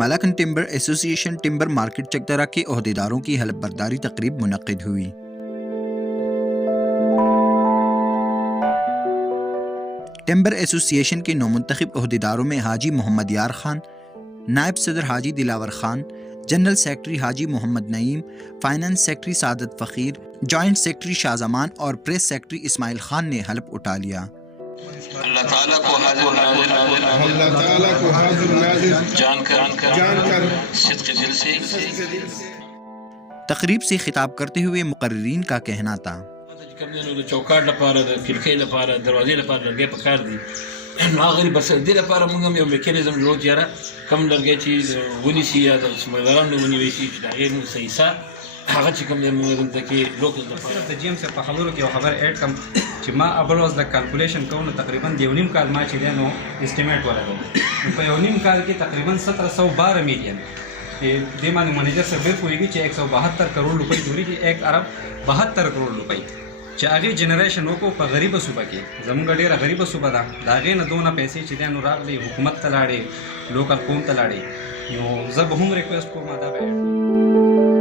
मलाकन timber association timber market Chakdara के ओहदेदारों की हलफ बर्दारी तकरीब मुनक्किद हुई। टिम्बर एसोसिएशन के नौमुंतखब ओहदेदारों में हाजी मोहम्मद यार खान, नायब सदर हाजी दिलावर खान, जनरल सेक्रेटरी हाजी मोहम्मद नईम, फाइनेंस सेक्रेटरी सादत फ़कीर, जॉइंट सेक्रेटरी शाहजमान और प्रेस सेक्रेटरी इस्माइल खान ने हलफ उठा लिया। अल्लाह ताला को हाज़िर नाज़िर जानकर सिद्क़ दिल से। तकरीब से खिताब करते हुए मुकर्रीरीन का कहना था, चौकाट लपारा खिड़की लपारा दरवाजे लपारा लगे पकार दी नागरी बस दे लपारा मुंगा में मेकेनिज्म जरूरत यारा कम लगे चीज वनी सी या स्मगलराम ने वनी वैसी दागे मु सहीसा هغه چې کوم موږ دلته کې لوکل لپاره د جیم سره په خبرو کې خبر اډ کم چې ما اول ورځ د کیلکولیشن کوم تقریبا د یو نیم کال ما چې دی نو اسټیمیټ ولګو په یو نیم کال کې تقریبا 1712 میلیون د باندې منیجر سره به کویږي چې 172 کروڑ روپۍ دوری کې 1 ارب 72 کروڑ روپۍ چې هغه جنریشن وکړو په غریب صوبه کې زموږ ډیره غریب صوبه ده دا غې نه دونه پیسې چې دی نو راغلي حکومت ته لاړې لوکل قوم ته لاړې نو زه به هم ریکوست کوم دا به